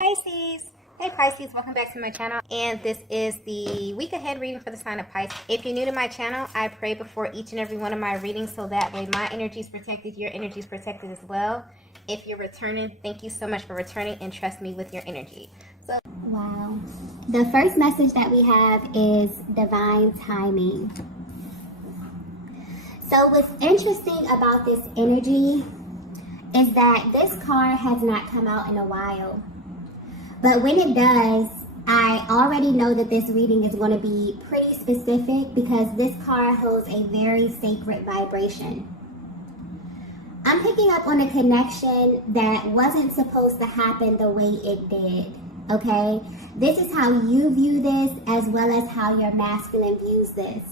Pisces. Hey Pisces, welcome back to my channel, and this is the week ahead reading for the sign of Pisces. If you're new to my channel, I pray before each and every one of my readings so that way my energy is protected, your energy is protected as well. If you're returning, thank you so much for returning and trust me with your energy. Wow. The first message that we have is divine timing. So what's interesting about this energy is that this card has not come out in a while. But when it does, I already know that this reading is going to be pretty specific because this card holds a very sacred vibration. I'm picking up on a connection that wasn't supposed to happen the way it did, okay? This is how you view this as well as how your masculine views this.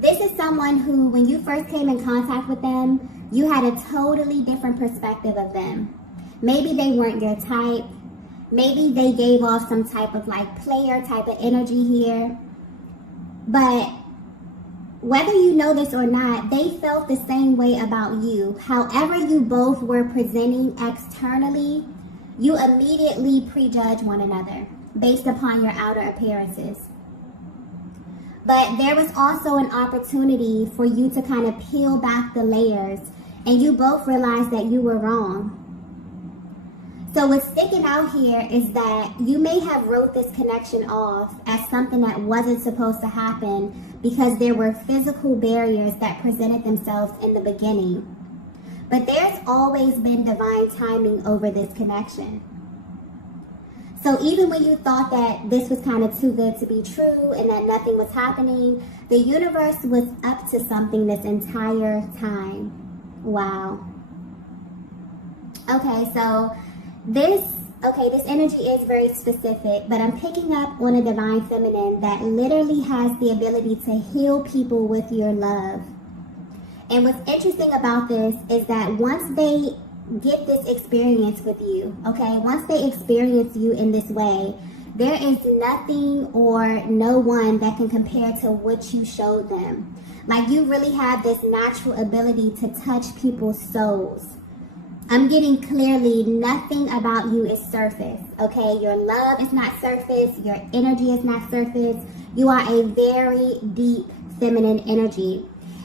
This is someone who, when you first came in contact with them, you had a totally different perspective of them. Maybe they weren't your type. Maybe they gave off some type of like player type of energy here. But whether you know this or not, they felt the same way about you. However you both were presenting externally, you immediately prejudge one another based upon your outer appearances. But there was also an opportunity for you to kind of peel back the layers and you both realized that you were wrong. So what's sticking out here is that you may have wrote this connection off as something that wasn't supposed to happen because there were physical barriers that presented themselves in the beginning. But there's always been divine timing over this connection. So even when you thought that this was kind of too good to be true and that nothing was happening, the universe was up to something this entire time. Wow. Okay, so this energy is very specific, but I'm picking up on a divine feminine that literally has the ability to heal people with your love. And what's interesting about this is that once they get this experience with you, okay, once they experience you in this way, there is nothing or no one that can compare to what you showed them. Like, you really have this natural ability to touch people's souls. I'm getting clearly nothing about you is surface, okay? Your love is not surface. Your energy is not surface. You are a very deep feminine energy.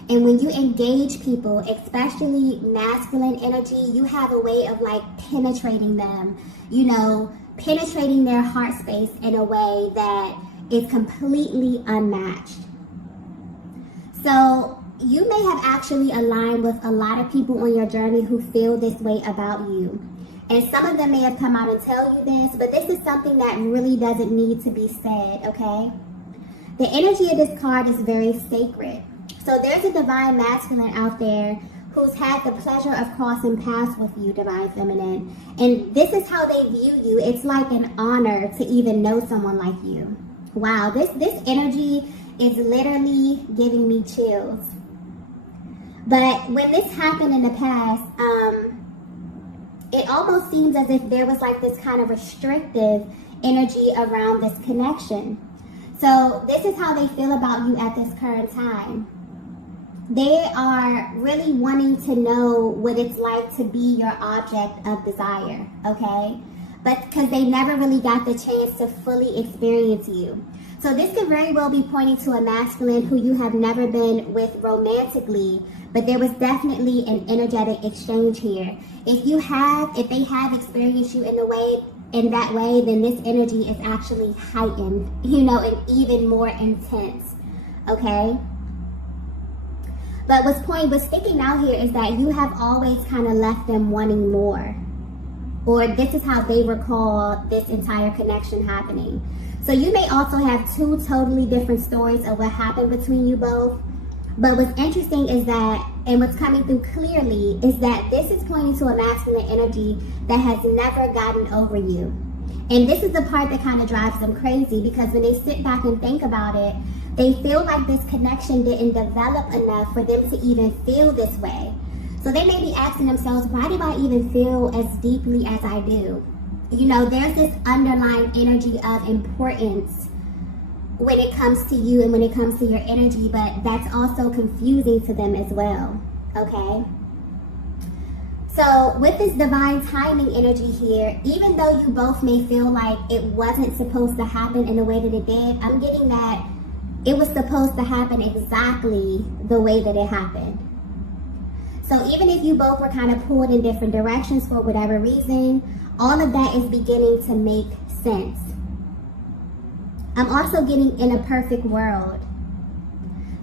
And when you engage people, especially masculine energy, you have a way of like penetrating them, you know, penetrating their heart space in a way that is completely unmatched. So you may have actually aligned with a lot of people on your journey who feel this way about you. And some of them may have come out and tell you this, but this is something that really doesn't need to be said, okay? The energy of this card is very sacred. So there's a divine masculine out there who's had the pleasure of crossing paths with you, divine feminine. And this is how they view you. It's like an honor to even know someone like you. Wow, this energy is literally giving me chills. But when this happened in the past, it almost seems as if there was like this kind of restrictive energy around this connection. So this is how they feel about you at this current time. They are really wanting to know what it's like to be your object of desire, okay? But because they never really got the chance to fully experience you. So this could very well be pointing to a masculine who you have never been with romantically, but there was definitely an energetic exchange here. If they have experienced you in that way, then this energy is actually heightened, you know, and even more intense, okay? But what's sticking out here is that you have always kind of left them wanting more. Or this is how they recall this entire connection happening. So you may also have two totally different stories of what happened between you both. But what's interesting is that, and what's coming through clearly, is that this is pointing to a masculine energy that has never gotten over you. And this is the part that kind of drives them crazy, because when they sit back and think about it, they feel like this connection didn't develop enough for them to even feel this way. So they may be asking themselves, why do I even feel as deeply as I do? You know, there's this underlying energy of importance when it comes to you and when it comes to your energy, but that's also confusing to them as well, okay? So with this divine timing energy here, even though you both may feel like it wasn't supposed to happen in the way that it did, I'm getting that it was supposed to happen exactly the way that it happened. So even if you both were kind of pulled in different directions for whatever reason, all of that is beginning to make sense. I'm also getting in a perfect world.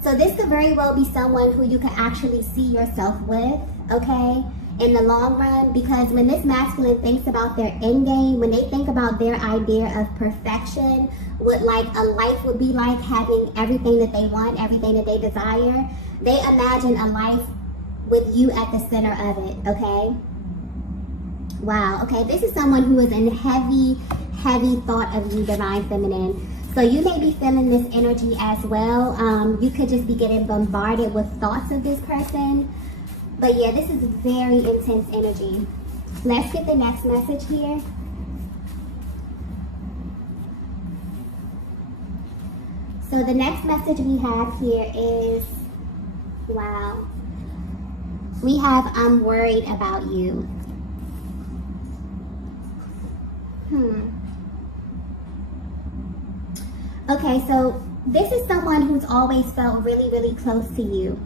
So this could very well be someone who you can actually see yourself with, okay, in the long run, because when this masculine thinks about their end game, when they think about their idea of perfection, what like a life would be like, having everything that they want, everything that they desire, they imagine a life with you at the center of it, okay? Wow, okay, this is someone who is in heavy thought of you, divine feminine. So you may be feeling this energy as well. You could just be getting bombarded with thoughts of this person. But yeah, this is very intense energy. Let's get the next message here. So the next message we have here is, wow. We have, I'm worried about you. Okay, so this is someone who's always felt really close to you.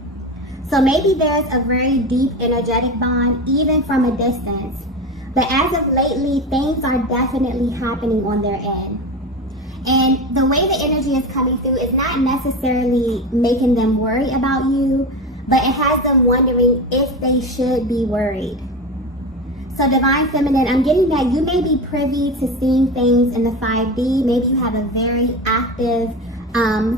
So maybe there's a very deep energetic bond, even from a distance. But as of lately, things are definitely happening on their end. And the way the energy is coming through is not necessarily making them worry about you, but it has them wondering if they should be worried. So divine feminine, I'm getting that you may be privy to seeing things in the 5D. Maybe you have a very active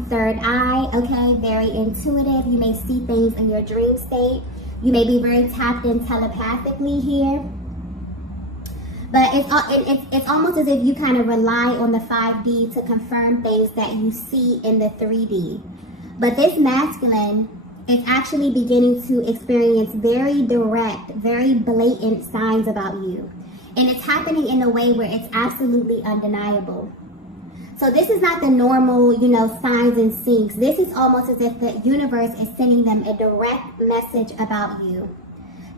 third eye, okay, very intuitive. You may see things in your dream state. You may be very tapped in telepathically here. But it's almost as if you kind of rely on the 5D to confirm things that you see in the 3D. But this masculine is actually beginning to experience very direct, very blatant signs about you. And it's happening in a way where it's absolutely undeniable. So this is not the normal, signs and syncs. This is almost as if the universe is sending them a direct message about you.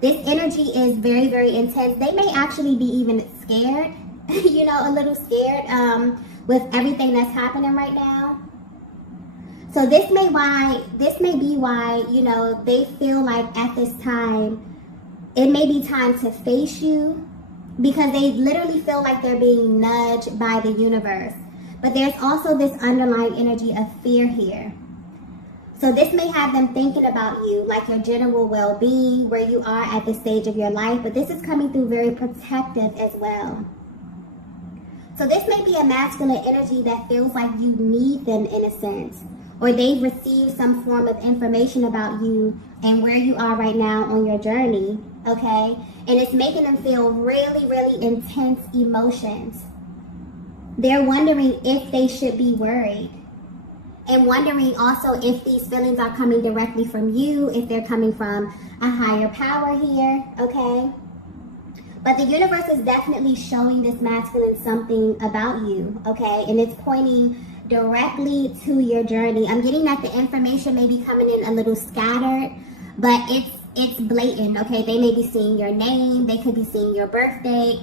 This energy is very intense. They may actually be even scared, a little scared with everything that's happening right now. So this may be why, they feel like at this time, it may be time to face you, because they literally feel like they're being nudged by the universe. But there's also this underlying energy of fear here. So this may have them thinking about you, like your general well-being, where you are at this stage of your life, but this is coming through very protective as well. So this may be a masculine energy that feels like you need them in a sense, or they've received some form of information about you and where you are right now on your journey, okay? And it's making them feel really intense emotions. They're wondering if they should be worried. And wondering also if these feelings are coming directly from you, if they're coming from a higher power here, okay? But the universe is definitely showing this masculine something about you, okay? And it's pointing directly to your journey. I'm getting that the information may be coming in a little scattered, but it's blatant, okay? They may be seeing your name, they could be seeing your birthday,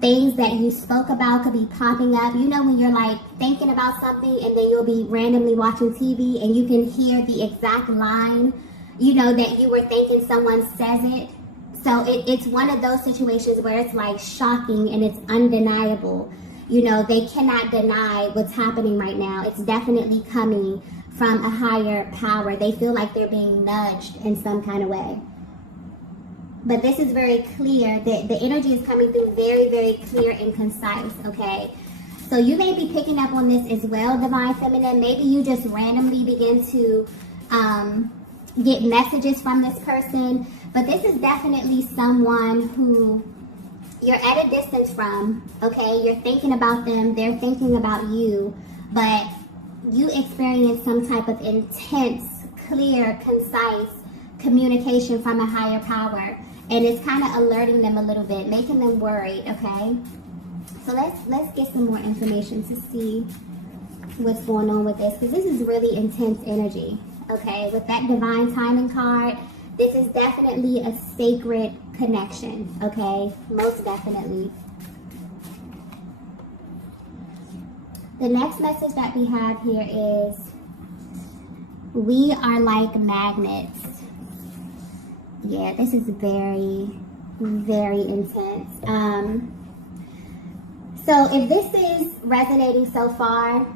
things that you spoke about could be popping up. When you're like thinking about something and then you'll be randomly watching TV and you can hear the exact line, that you were thinking someone says it. So it's one of those situations where it's like shocking and it's undeniable. They cannot deny what's happening right now. It's definitely coming from a higher power. They feel like they're being nudged in some kind of way. But this is very clear. The energy is coming through very clear and concise, okay? So you may be picking up on this as well, divine feminine. Maybe you just randomly begin to get messages from this person. But this is definitely someone who you're at a distance from, okay? You're thinking about them. They're thinking about you. But you experience some type of intense, clear, concise communication from a higher power. And it's kind of alerting them a little bit, making them worried, okay? So let's get some more information to see what's going on with this, because this is really intense energy, okay? With that divine timing card, this is definitely a sacred connection, okay? Most definitely. The next message that we have here is, we are like magnets. Yeah, this is very, very intense. So if this is resonating so far,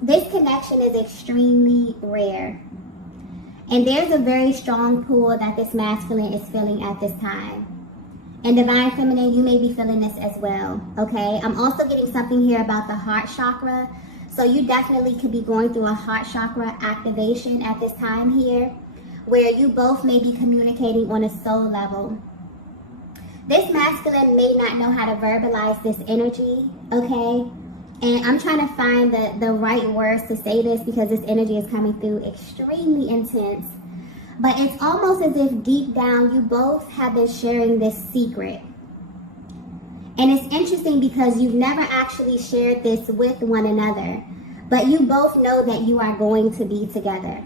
this connection is extremely rare. And there's a very strong pull that this masculine is feeling at this time. And Divine Feminine, you may be feeling this as well, okay? I'm also getting something here about the heart chakra. So you definitely could be going through a heart chakra activation at this time here, where you both may be communicating on a soul level. This masculine may not know how to verbalize this energy, okay? And I'm trying to find the right words to say this because this energy is coming through extremely intense. But it's almost as if deep down you both have been sharing this secret. And it's interesting because you've never actually shared this with one another. But you both know that you are going to be together,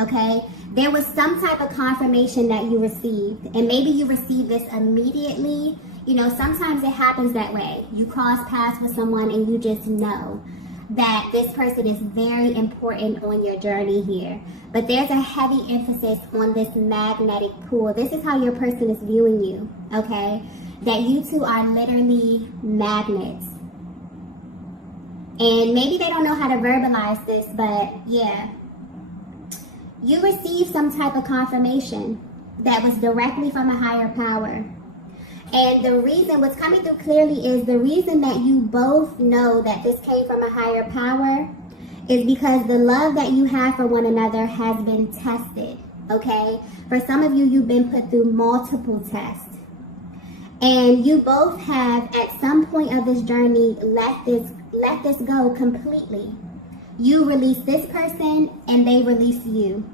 okay? There was some type of confirmation that you received, and maybe you received this immediately. You know, sometimes it happens that way. You cross paths with someone and you just know that this person is very important on your journey here. But there's a heavy emphasis on this magnetic pull. This is how your person is viewing you, okay? That you two are literally magnets. And maybe they don't know how to verbalize this, but yeah. You received some type of confirmation that was directly from a higher power. And the reason, what's coming through clearly is the reason that you both know that this came from a higher power is because the love that you have for one another has been tested, okay? For some of you, you've been put through multiple tests. And you both have, at some point of this journey, let this go completely. You release this person and they release you.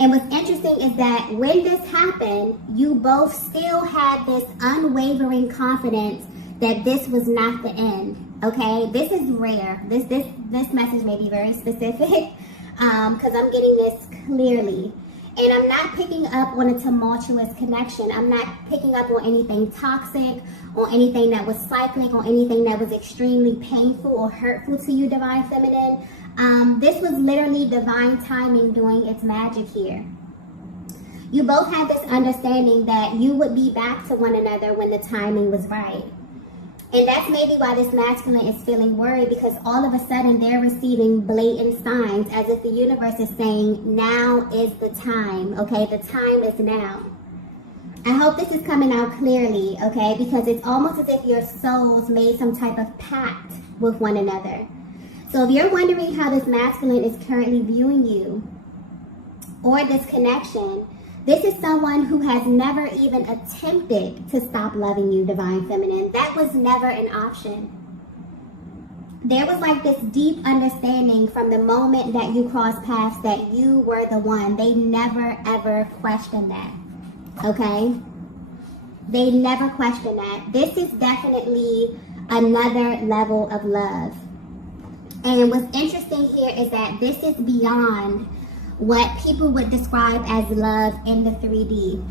And what's interesting is that when this happened, you both still had this unwavering confidence that this was not the end. Okay, this is rare. This message may be very specific because I'm getting this clearly. And I'm not picking up on a tumultuous connection. I'm not picking up on anything toxic, or anything that was cyclic, or anything that was extremely painful or hurtful to you, Divine Feminine. This was literally divine timing doing its magic here. You both had this understanding that you would be back to one another when the timing was right. And that's maybe why this masculine is feeling worried, because all of a sudden they're receiving blatant signs as if the universe is saying, now is the time, okay? The time is now. I hope this is coming out clearly, okay? Because it's almost as if your souls made some type of pact with one another. So if you're wondering how this masculine is currently viewing you or this connection, this is someone who has never even attempted to stop loving you, Divine Feminine. That was never an option. There was like this deep understanding from the moment that you crossed paths that you were the one. They never ever questioned that, okay? They never questioned that. This is definitely another level of love. And what's interesting here is that this is beyond what people would describe as love in the 3D.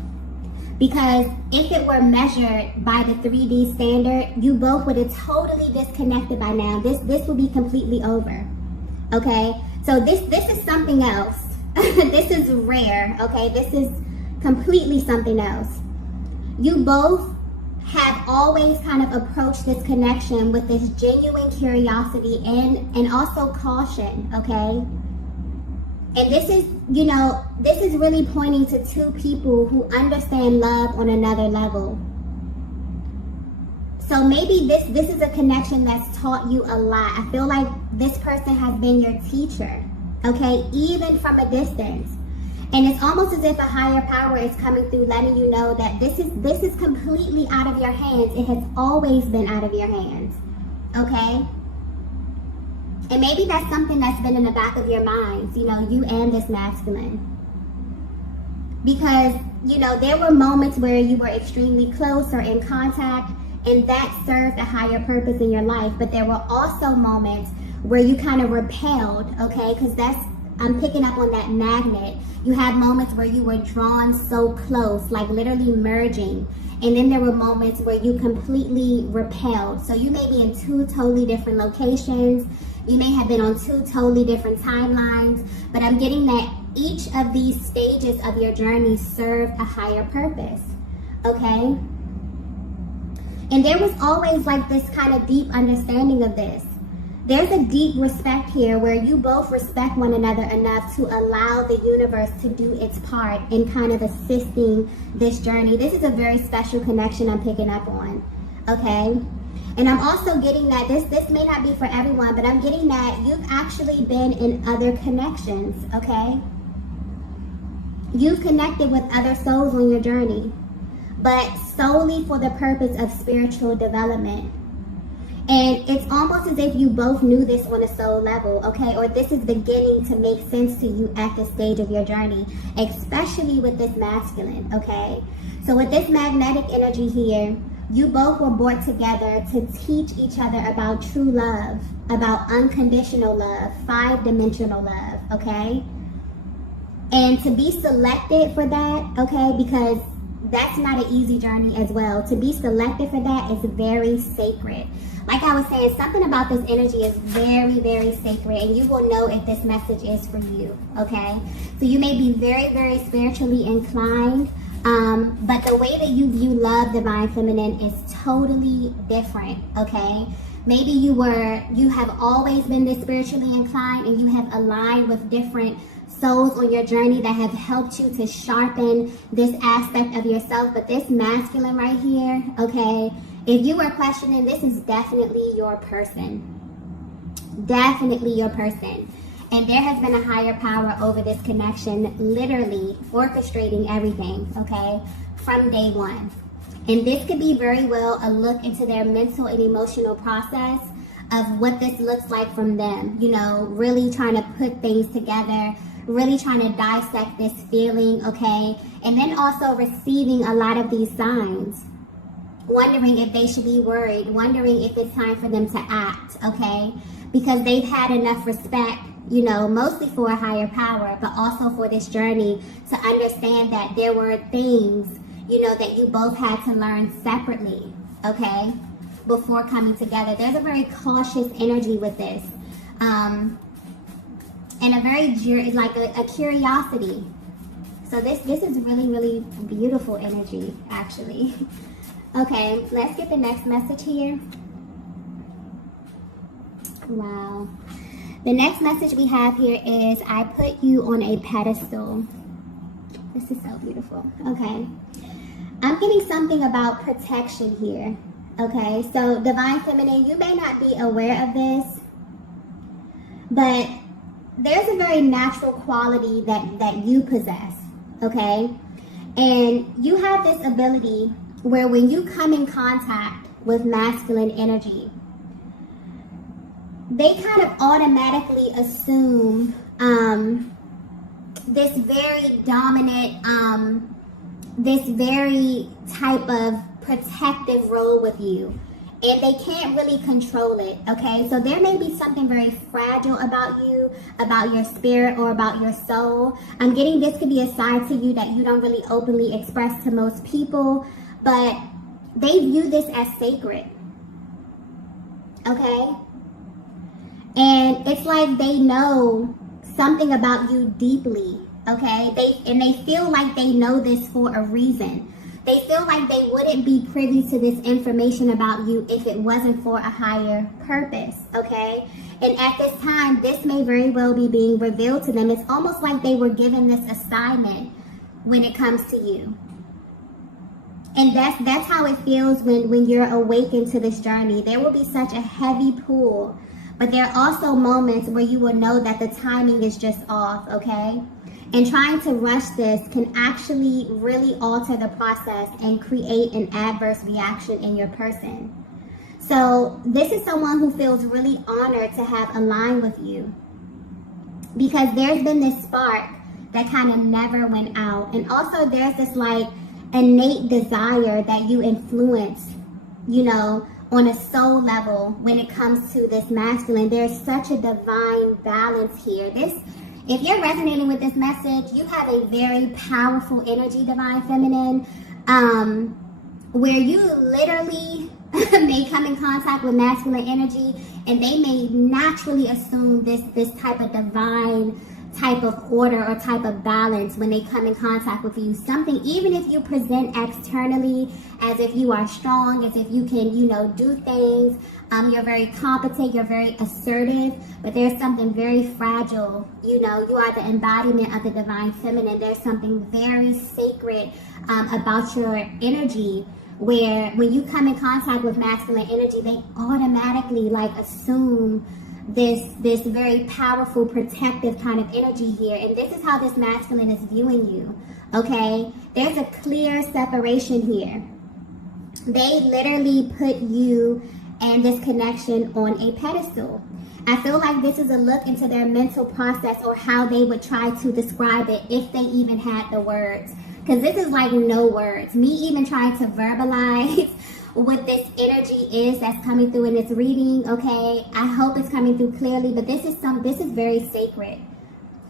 Because if it were measured by the 3D standard, you both would have totally disconnected by now. This would be completely over. Okay? So this is something else. This is rare. Okay? This is completely something else. You both have always kind of approached this connection with this genuine curiosity and also caution, okay? And this is, you know, this is really pointing to two people who understand love on another level. So maybe this is a connection that's taught you a lot. I feel like this person has been your teacher, okay? Even from a distance. And it's almost as if a higher power is coming through, letting you know that this is completely out of your hands. It has always been out of your hands, okay? And maybe that's something that's been in the back of your minds, you know, you and this masculine. Because, you know, there were moments where you were extremely close or in contact, and that served a higher purpose in your life. But there were also moments where you kind of repelled, okay? Because that's I'm picking up on that magnet. You had moments where you were drawn so close, like literally merging. And then there were moments where you completely repelled. So you may be in two totally different locations. You may have been on two totally different timelines. But I'm getting that each of these stages of your journey served a higher purpose. Okay? And there was always like this kind of deep understanding of this. There's a deep respect here where you both respect one another enough to allow the universe to do its part in kind of assisting this journey. This is a very special connection I'm picking up on, okay? And I'm also getting that this may not be for everyone, but I'm getting that you've actually been in other connections, okay? You've connected with other souls on your journey, but solely for the purpose of spiritual development. And it's almost as if you both knew this on a soul level, okay? Or this is beginning to make sense to you at this stage of your journey, especially with this masculine, okay? So with this magnetic energy here, you both were brought together to teach each other about true love, about unconditional love, 5-dimensional love, okay? And to be selected for that, okay, because that's not an easy journey as well. To be selected for that is very sacred. Like I was saying, something about this energy is very, very sacred, and you will know if this message is for you, okay? So you may be very, very spiritually inclined, but the way that you view love, divine feminine, is totally different, okay? Maybe you have always been this spiritually inclined, and you have aligned with different souls on your journey that have helped you to sharpen this aspect of yourself. But this masculine right here, okay, if you were questioning, this is definitely your person. Definitely your person. And there has been a higher power over this connection, literally orchestrating everything, okay, from day one. And this could be very well a look into their mental and emotional process of what this looks like from them. You know, really trying to put things together, really trying to dissect this feeling, okay? And then also receiving a lot of these signs. Wondering if they should be worried, wondering if it's time for them to act, okay? Because they've had enough respect, you know, mostly for a higher power, but also for this journey to understand that there were things, you know, that you both had to learn separately, okay, before coming together. There's a very cautious energy with this, and a very, like a curiosity. So this is really, really beautiful energy, actually. Okay, let's get the next message here. Wow. The next message we have here is, I put you on a pedestal. This is so beautiful. Okay. I'm getting something about protection here. Okay, so divine feminine, you may not be aware of this, but there's a very natural quality that you possess. Okay, and you have this ability where when you come in contact with masculine energy, they kind of automatically assume this very dominant, this very type of protective role with you. And they can't really control it, okay? So there may be something very fragile about you, about your spirit, or about your soul. I'm getting this could be a side to you that you don't really openly express to most people, but they view this as sacred, okay? And it's like they know something about you deeply, okay? They feel like they know this for a reason. They feel like they wouldn't be privy to this information about you if it wasn't for a higher purpose, okay? And at this time, this may very well be being revealed to them. It's almost like they were given this assignment when it comes to you. And that's how it feels when you're awakened to this journey. There will be such a heavy pull, but there are also moments where you will know that the timing is just off, okay? And trying to rush this can actually really alter the process and create an adverse reaction in your person. So this is someone who feels really honored to have aligned with you, because there's been this spark that kind of never went out. And also there's this like innate desire that you influence, you know, on a soul level when it comes to this masculine. There's such a divine balance here. This If you're resonating with this message, you have a very powerful energy, Divine Feminine, where you literally may come in contact with masculine energy, and they may naturally assume this type of divine type of order or type of balance when they come in contact with you. Something, even if you present externally as if you are strong, as if you can, do things, you're very competent, you're very assertive, but there's something very fragile. You are the embodiment of the Divine Feminine. There's something very sacred about your energy, where when you come in contact with masculine energy, they automatically assume this very powerful protective kind of energy here, and this is how this masculine is viewing you. Okay, there's a clear separation here. They literally put you and this connection on a pedestal. I feel like this is a look into their mental process, or how they would try to describe it if they even had the words, because this is no words. Me even trying to verbalize what this energy is that's coming through in this reading, okay? I hope it's coming through clearly, but this is very sacred.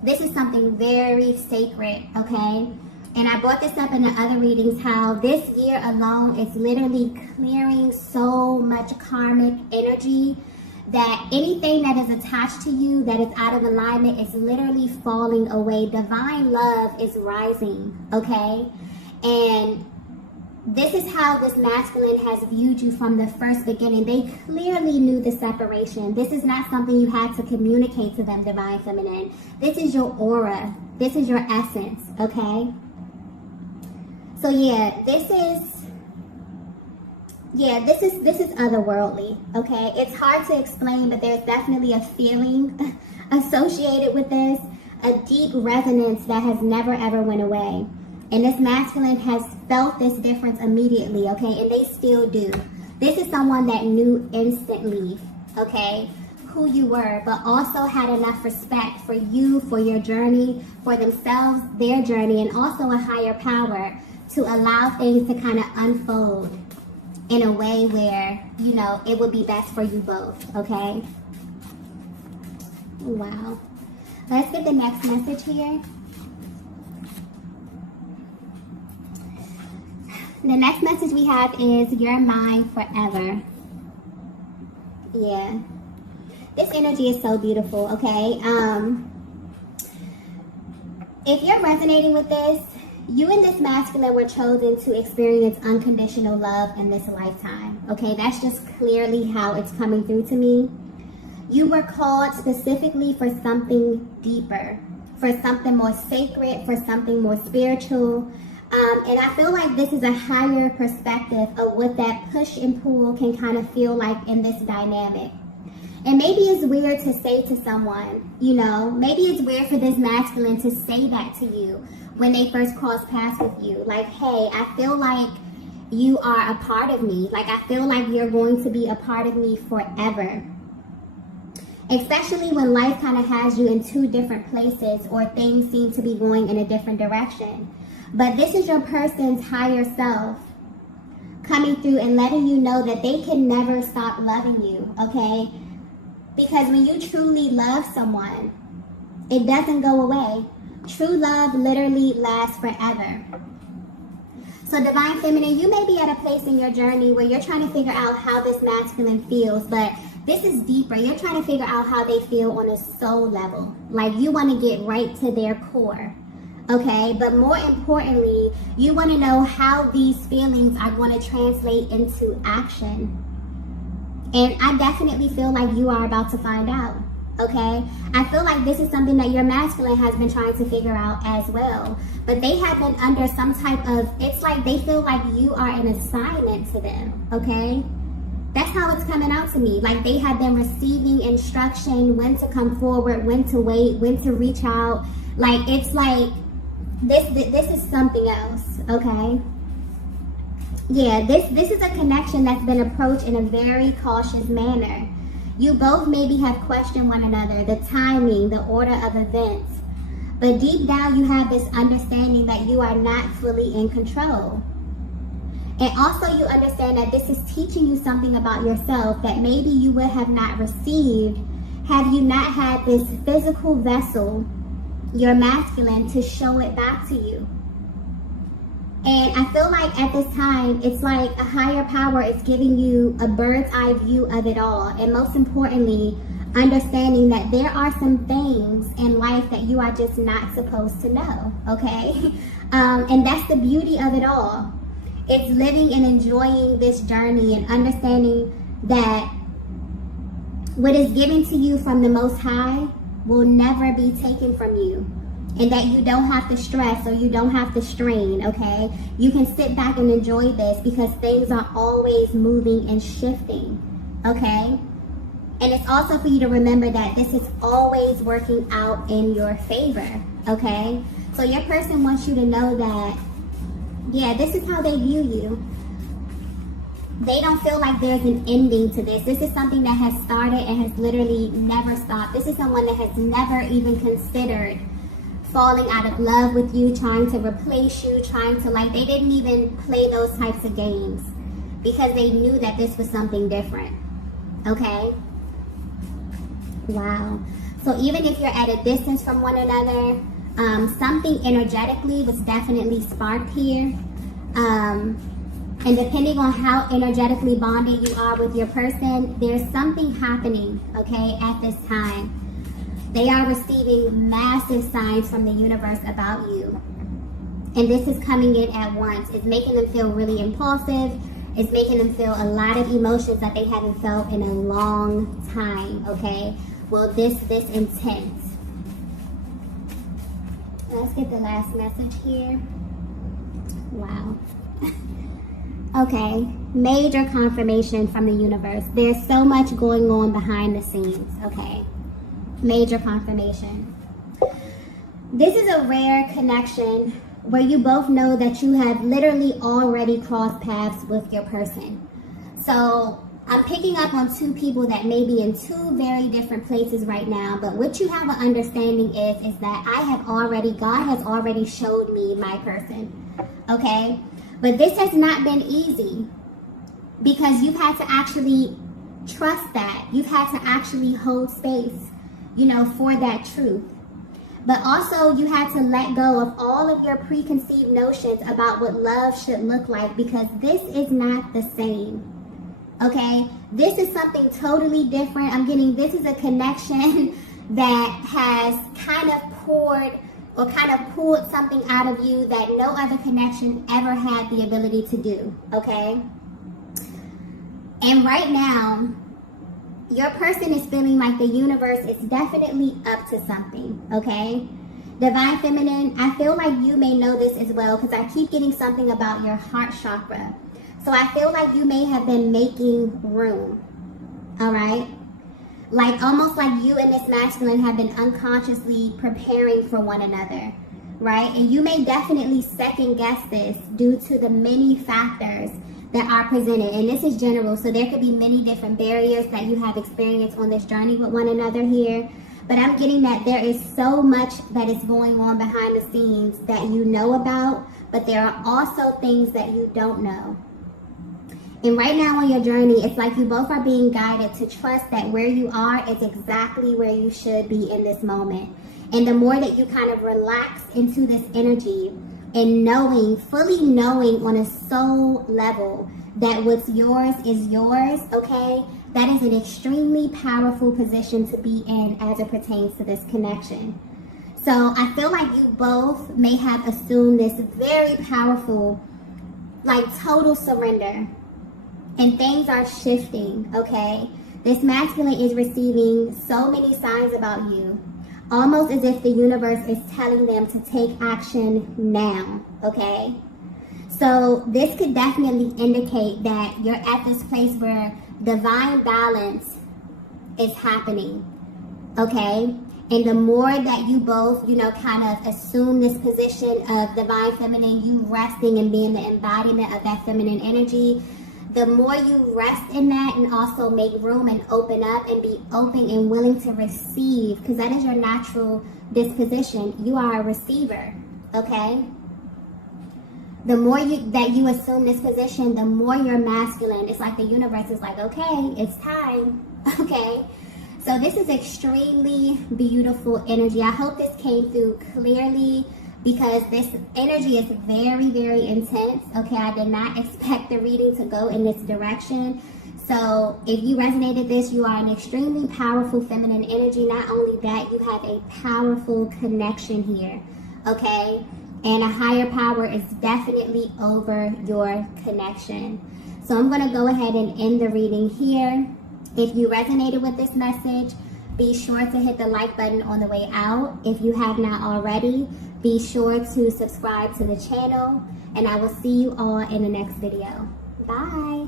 This is something very sacred, okay? And I brought this up in the other readings, how this year alone is literally clearing so much karmic energy, that anything that is attached to you that is out of alignment is literally falling away. Divine love is rising, okay? And this is how this masculine has viewed you from the first beginning. They clearly knew the separation. This is not something you had to communicate to them, Divine Feminine. This is your aura. This is your essence, okay? So this is otherworldly, okay? It's hard to explain, but there's definitely a feeling associated with this, a deep resonance that has never ever went away. And this masculine has felt this difference immediately, okay? And they still do. This is someone that knew instantly, okay, who you were, but also had enough respect for you, for your journey, for themselves, their journey, and also a higher power to allow things to kind of unfold in a way where, it would be best for you both, okay? Wow. Let's get the next message here. The next message we have is, you're mine forever. Yeah. This energy is so beautiful, okay? If you're resonating with this, you and this masculine were chosen to experience unconditional love in this lifetime, okay? That's just clearly how it's coming through to me. You were called specifically for something deeper, for something more sacred, for something more spiritual. And I feel like this is a higher perspective of what that push and pull can kind of feel like in this dynamic. And maybe it's weird to say to someone, maybe it's weird for this masculine to say that to you when they first cross paths with you. Like, hey, I feel like you are a part of me. Like, I feel like you're going to be a part of me forever. Especially when life kind of has you in two different places, or things seem to be going in a different direction. But this is your person's higher self coming through and letting you know that they can never stop loving you, okay? Because when you truly love someone, it doesn't go away. True love literally lasts forever. So Divine Feminine, you may be at a place in your journey where you're trying to figure out how this masculine feels, but this is deeper. You're trying to figure out how they feel on a soul level. Like, you want to get right to their core. Okay, but more importantly, you want to know how these feelings are going to translate into action. And I definitely feel like you are about to find out. Okay, I feel like this is something that your masculine has been trying to figure out as well. But they have been under some type of, it's like they feel like you are an assignment to them. Okay, that's how it's coming out to me. Like, they have been receiving instruction, when to come forward, when to wait, when to reach out. Like, it's like, this is something else, okay? Yeah, this is a connection that's been approached in a very cautious manner. You both maybe have questioned one another, the timing, the order of events. But deep down, you have this understanding that you are not fully in control. And also, you understand that this is teaching you something about yourself that maybe you would have not received had you not had this physical vessel your masculine to show it back to you. And I feel like at this time, it's like a higher power is giving you a bird's eye view of it all. And most importantly, understanding that there are some things in life that you are just not supposed to know, okay? And that's the beauty of it all. It's living and enjoying this journey and understanding that what is given to you from the Most High will never be taken from you. And that you don't have to stress or you don't have to strain, okay? You can sit back and enjoy this because things are always moving and shifting, okay? And it's also for you to remember that this is always working out in your favor, okay? So your person wants you to know that, yeah, this is how they view you. They don't feel like there's an ending to this. This is something that has started and has literally never stopped. This is someone that has never even considered falling out of love with you, trying to replace you, trying to, like, they didn't even play those types of games because they knew that this was something different, okay? Wow. So even if you're at a distance from one another, something energetically was definitely sparked here. And depending on how energetically bonded you are with your person, there's something happening, okay, at this time. They are receiving massive signs from the universe about you. And this is coming in at once. It's making them feel really impulsive. It's making them feel a lot of emotions that they haven't felt in a long time, okay? Well, this intense. Let's get the last message here. Wow. Okay, major confirmation from the universe. There's so much going on behind the scenes, okay? Major confirmation. This is a rare connection where you both know that you have literally already crossed paths with your person. So I'm picking up on two people that may be in two very different places right now, but what you have an understanding is that God has already showed me my person, okay? But this has not been easy because you've had to actually trust that. You've had to actually hold space, you know, for that truth. But also you had to let go of all of your preconceived notions about what love should look like because this is not the same. Okay? This is something totally different. This is a connection that has kind of pulled something out of you that no other connection ever had the ability to do. Okay? And right now, your person is feeling like the universe is definitely up to something, okay? Divine Feminine, I feel like you may know this as well because I keep getting something about your heart chakra. So I feel like you may have been making room, all right? Like almost like you and this masculine have been unconsciously preparing for one another, right? And you may definitely second guess this due to the many factors that are presented. And this is general, so there could be many different barriers that you have experienced on this journey with one another here. But I'm getting that there is so much that is going on behind the scenes that you know about, but there are also things that you don't know. And right now on your journey, it's like you both are being guided to trust that where you are is exactly where you should be in this moment. And the more that you kind of relax into this energy and fully knowing on a soul level that what's yours is yours, okay? That is an extremely powerful position to be in as it pertains to this connection. So I feel like you both may have assumed this very powerful, like total surrender. And things are shifting, okay? This masculine is receiving so many signs about you. Almost as if the universe is telling them to take action now, okay? So this could definitely indicate that you're at this place where divine balance is happening, okay? And the more that you both, kind of assume this position of divine feminine, you resting and being the embodiment of that feminine energy, the more you rest in that and also make room and open up and be open and willing to receive, because that is your natural disposition. You are a receiver, okay? The more that you assume this position, the more you're masculine. It's like the universe is like, okay, it's time, okay? So this is extremely beautiful energy. I hope this came through clearly because this energy is very, very intense. Okay, I did not expect the reading to go in this direction. So if you resonated this, you are an extremely powerful feminine energy. Not only that, you have a powerful connection here. Okay, and a higher power is definitely over your connection. So I'm going to go ahead and end the reading here. If you resonated with this message, be sure to hit the like button on the way out. If you have not already, be sure to subscribe to the channel, and I will see you all in the next video. Bye.